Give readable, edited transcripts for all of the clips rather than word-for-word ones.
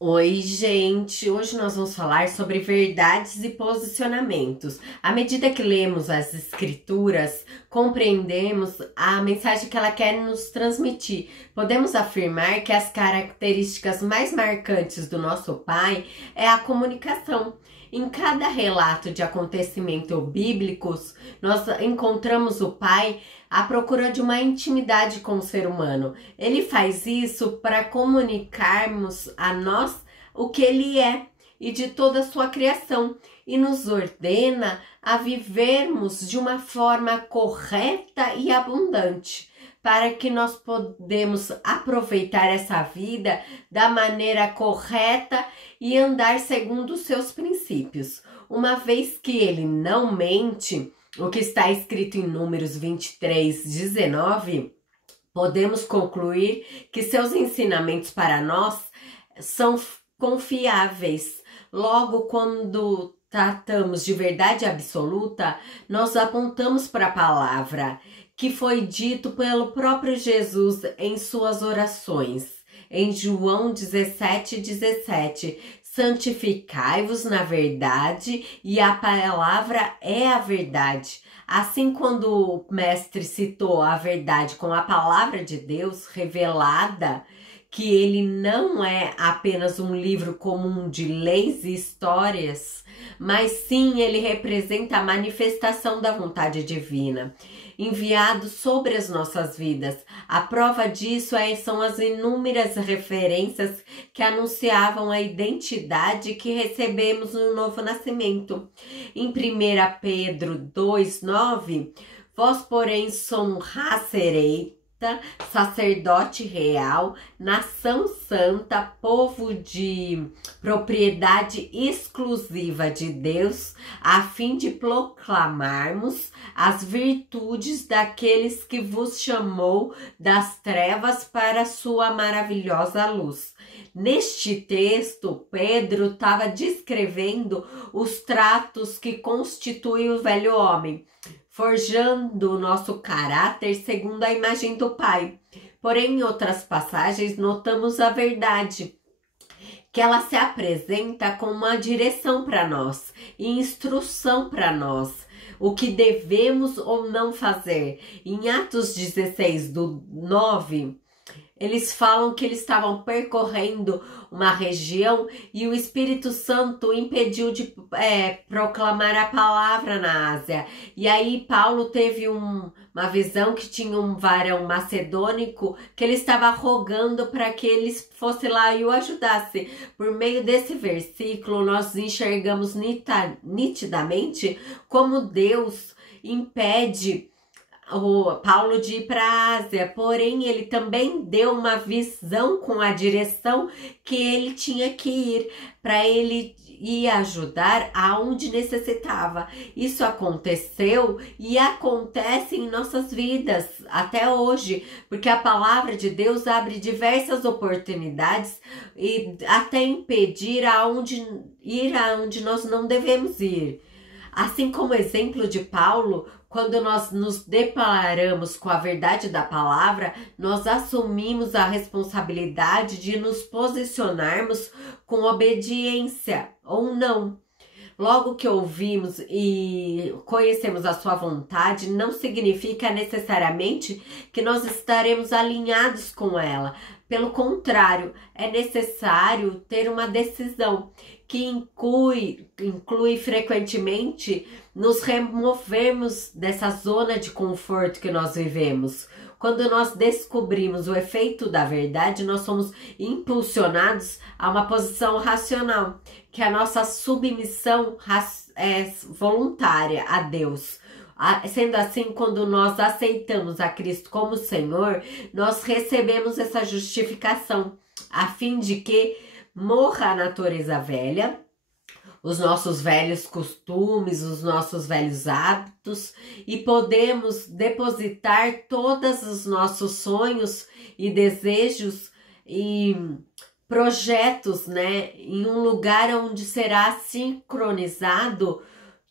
Oi, gente! Hoje nós vamos falar sobre verdades e posicionamentos. À medida que lemos as escrituras, compreendemos a mensagem que ela quer nos transmitir. Podemos afirmar que as características mais marcantes do nosso Pai é a comunicação. Em cada relato de acontecimentos bíblicos, nós encontramos o Pai à procura de uma intimidade com o ser humano. Ele faz isso para comunicarmos a nós o que ele é e de toda a sua criação e nos ordena a vivermos de uma forma correta e abundante, para que nós podemos aproveitar essa vida da maneira correta e andar segundo os seus princípios. Uma vez que ele não mente, o que está escrito em Números 23:19, podemos concluir que seus ensinamentos para nós são confiáveis. Logo, quando tratamos de verdade absoluta, nós apontamos para a palavra que foi dito pelo próprio Jesus em suas orações. Em João 17:17, santificai-vos na verdade e a palavra é a verdade. Assim, quando o mestre citou a verdade com a palavra de Deus revelada, que ele não é apenas um livro comum de leis e histórias, mas sim ele representa a manifestação da vontade divina, enviado sobre as nossas vidas. A prova disso são as inúmeras referências que anunciavam a identidade que recebemos no novo nascimento. Em 1 Pedro 2:9, vós, porém, sois raça eleita, sacerdote real, nação santa, povo de propriedade exclusiva de Deus, a fim de proclamarmos as virtudes daqueles que vos chamou das trevas para a sua maravilhosa luz. Neste texto, Pedro estava descrevendo os tratos que constituem o velho homem, forjando o nosso caráter segundo a imagem do Pai. Porém, em outras passagens, notamos a verdade, que ela se apresenta como uma direção para nós e instrução para nós, o que devemos ou não fazer. Em Atos 16:9, eles falam que eles estavam percorrendo uma região e o Espírito Santo impediu de proclamar a palavra na Ásia. E aí Paulo teve uma visão que tinha um varão macedônico que ele estava rogando para que eles fossem lá e o ajudasse. Por meio desse versículo, nós enxergamos nitidamente como Deus impede o Paulo de ir para a Ásia, porém ele também deu uma visão com a direção que ele tinha que ir, para ele ir ajudar aonde necessitava. Isso aconteceu e acontece em nossas vidas até hoje, porque a palavra de Deus abre diversas oportunidades e até impedir ir aonde nós não devemos ir. Assim como exemplo de Paulo, quando nós nos deparamos com a verdade da palavra, nós assumimos a responsabilidade de nos posicionarmos com obediência ou não. Logo que ouvimos e conhecemos a sua vontade, não significa necessariamente que nós estaremos alinhados com ela. Pelo contrário, é necessário ter uma decisão que inclui frequentemente nos removermos dessa zona de conforto que nós vivemos. Quando nós descobrimos o efeito da verdade, nós somos impulsionados a uma posição racional, que a nossa submissão é voluntária a Deus. Sendo assim, quando nós aceitamos a Cristo como Senhor, nós recebemos essa justificação, a fim de que morra a natureza velha, os nossos velhos costumes, os nossos velhos hábitos, e podemos depositar todos os nossos sonhos e desejos e projetos, em um lugar onde será sincronizado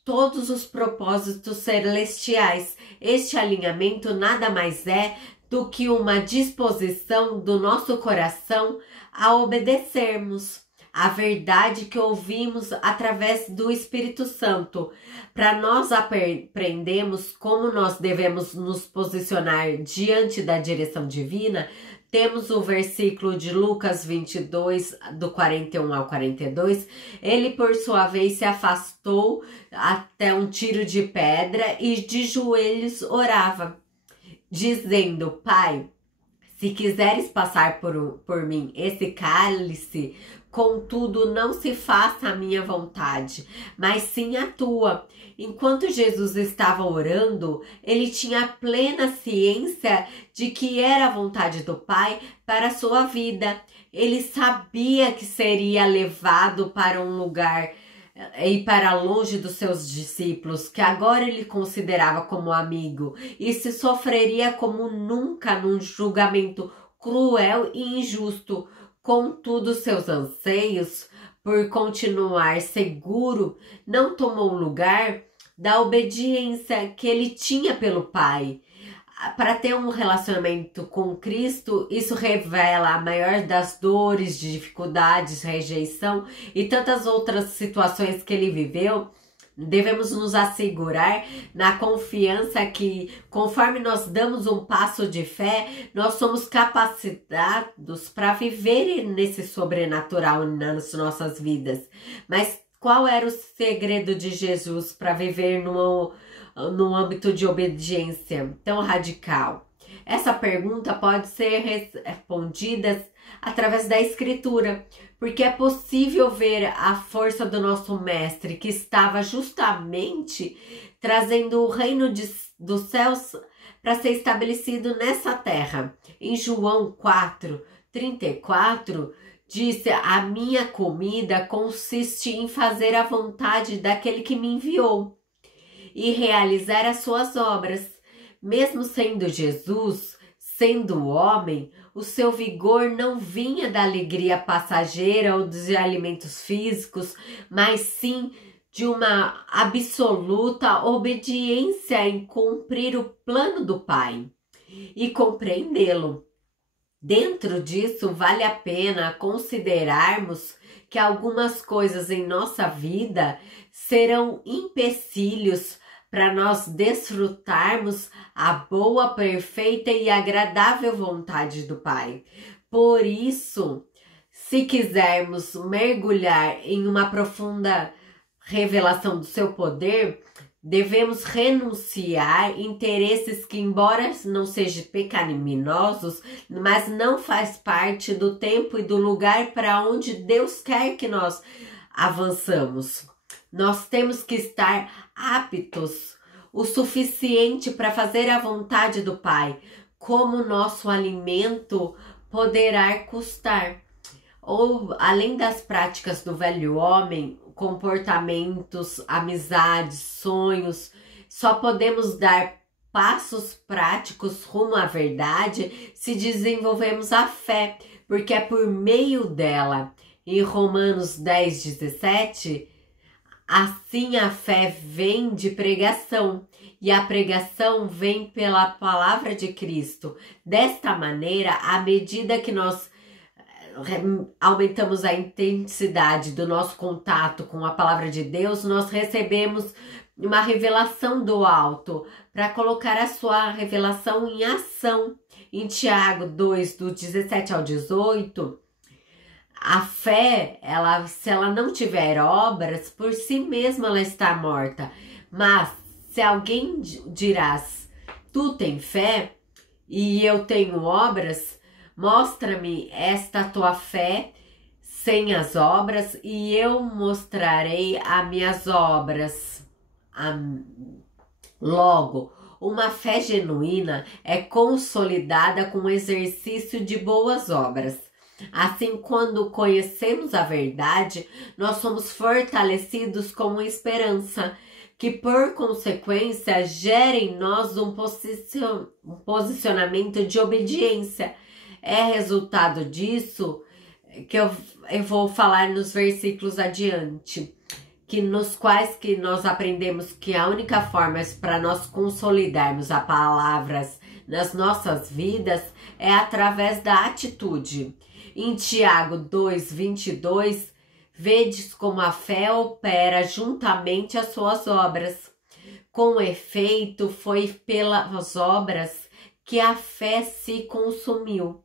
todos os propósitos celestiais. Este alinhamento nada mais é do que uma disposição do nosso coração a obedecermos. a verdade que ouvimos através do Espírito Santo. Para nós aprendermos como nós devemos nos posicionar diante da direção divina, temos o versículo de Lucas 22, do 41 ao 42. Ele, por sua vez, se afastou até um tiro de pedra e de joelhos orava, dizendo: Pai, se quiseres passar por mim esse cálice, contudo não se faça a minha vontade, mas sim a tua. Enquanto Jesus estava orando, ele tinha plena ciência de que era a vontade do Pai para a sua vida. Ele sabia que seria levado para um lugar e para longe dos seus discípulos, que agora ele considerava como amigo, e se sofreria como nunca num julgamento cruel e injusto. Contudo, seus anseios por continuar seguro não tomou lugar da obediência que ele tinha pelo Pai. Para ter um relacionamento com Cristo, isso revela a maior das dores, dificuldades, rejeição e tantas outras situações que ele viveu. Devemos nos assegurar na confiança que, conforme nós damos um passo de fé, nós somos capacitados para viver nesse sobrenatural nas nossas vidas. Mas qual era o segredo de Jesus para viver no âmbito de obediência tão radical? Essa pergunta pode ser respondida através da Escritura, porque é possível ver a força do nosso Mestre, que estava justamente trazendo o reino dos céus para ser estabelecido nessa terra. Em João 4:34, disse: a minha comida consiste em fazer a vontade daquele que me enviou e realizar as suas obras. Mesmo sendo Jesus, sendo homem, o seu vigor não vinha da alegria passageira ou dos alimentos físicos, mas sim de uma absoluta obediência em cumprir o plano do Pai e compreendê-lo. Dentro disso, vale a pena considerarmos que algumas coisas em nossa vida serão empecilhos para nós desfrutarmos a boa, perfeita e agradável vontade do Pai. Por isso, se quisermos mergulhar em uma profunda revelação do seu poder, devemos renunciar interesses que, embora não sejam pecaminosos, mas não faz parte do tempo e do lugar para onde Deus quer que nós avançamos. Nós temos que estar aptos o suficiente para fazer a vontade do Pai, como nosso alimento poderá custar. Ou, além das práticas do velho homem, comportamentos, amizades, sonhos, só podemos dar passos práticos rumo à verdade se desenvolvemos a fé, porque é por meio dela. Em Romanos 10:17, assim a fé vem de pregação, e a pregação vem pela palavra de Cristo. Desta maneira, à medida que nós aumentamos a intensidade do nosso contato com a palavra de Deus, nós recebemos uma revelação do alto para colocar a sua revelação em ação. Em Tiago 2, do 17 ao 18, a fé, se ela não tiver obras, por si mesma ela está morta. Mas se alguém dirás, tu tens fé e eu tenho obras, mostra-me esta tua fé sem as obras e eu mostrarei as minhas obras. Logo, uma fé genuína é consolidada com o exercício de boas obras. Assim, quando conhecemos a verdade, nós somos fortalecidos com esperança, que por consequência gera em nós um posicionamento de obediência. É resultado disso que eu vou falar nos versículos adiante, nos quais que nós aprendemos que a única forma para nós consolidarmos as palavras nas nossas vidas é através da atitude. Em Tiago 2:22, Vedes como a fé opera juntamente às suas obras. Com efeito, foi pelas obras que a fé se consumiu.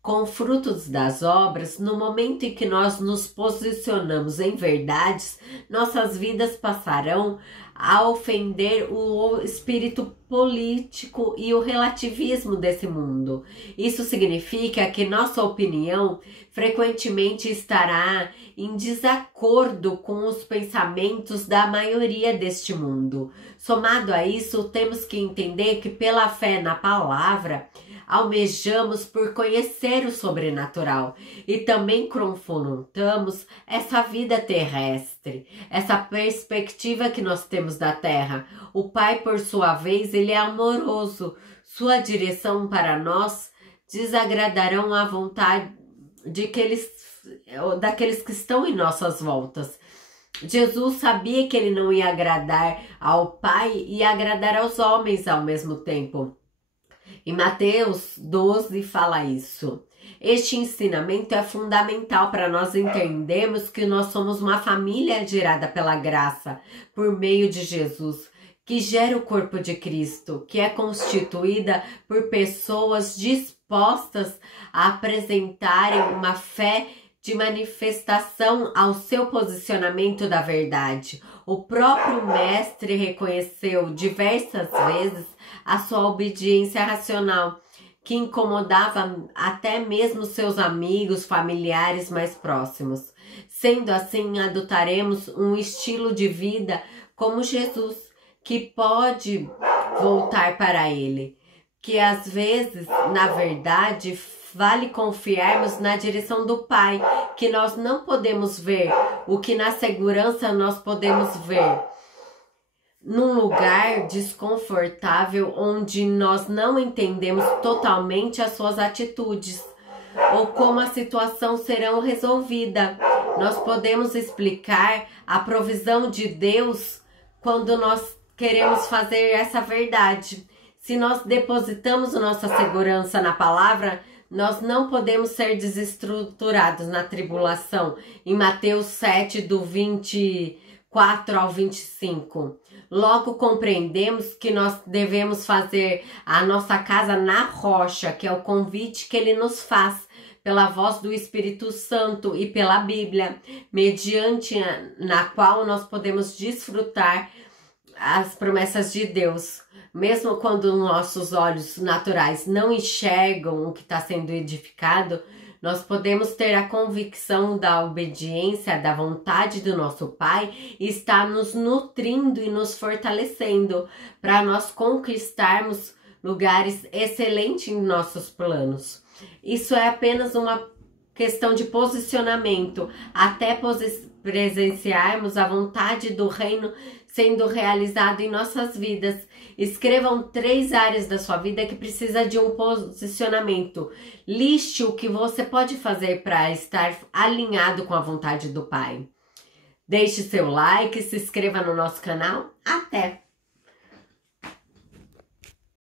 Com frutos das obras, no momento em que nós nos posicionamos em verdades, nossas vidas passarão a ofender o espírito político e o relativismo desse mundo. Isso significa que nossa opinião frequentemente estará em desacordo com os pensamentos da maioria deste mundo. Somado a isso, temos que entender que pela fé na palavra, almejamos por conhecer o sobrenatural e também confrontamos essa vida terrestre, essa perspectiva que nós temos da terra. O Pai, por sua vez, ele é amoroso. Sua direção para nós desagradarão a vontade daqueles que estão em nossas voltas. Jesus sabia que ele não ia agradar ao Pai e agradar aos homens ao mesmo tempo. Em Mateus 12 fala isso. Este ensinamento é fundamental para nós entendermos que nós somos uma família gerada pela graça, por meio de Jesus, que gera o corpo de Cristo, que é constituída por pessoas dispostas a apresentarem uma fé de manifestação ao seu posicionamento da verdade. O próprio mestre reconheceu diversas vezes a sua obediência racional, que incomodava até mesmo seus amigos, familiares mais próximos. Sendo assim, adotaremos um estilo de vida como Jesus, que pode voltar para ele, que às vezes, na verdade, vale confiarmos na direção do Pai, que nós não podemos ver, o que na segurança nós podemos ver. Num lugar desconfortável onde nós não entendemos totalmente as suas atitudes ou como a situação será resolvida. Nós podemos explicar a provisão de Deus quando nós queremos fazer essa verdade. Se nós depositamos nossa segurança na palavra, nós não podemos ser desestruturados na tribulação. Em Mateus 7, do 24 ao 25. Logo compreendemos que nós devemos fazer a nossa casa na rocha, que é o convite que ele nos faz pela voz do Espírito Santo e pela Bíblia, mediante na qual nós podemos desfrutar as promessas de Deus. Mesmo quando nossos olhos naturais não enxergam o que está sendo edificado, nós podemos ter a convicção da obediência, da vontade do nosso Pai e está nos nutrindo e nos fortalecendo para nós conquistarmos lugares excelentes em nossos planos. Isso é apenas uma questão de posicionamento, até presenciarmos a vontade do reino sendo realizado em nossas vidas. Escrevam 3 áreas da sua vida que precisa de um posicionamento. Liste o que você pode fazer para estar alinhado com a vontade do Pai. Deixe seu like, se inscreva no nosso canal. Até!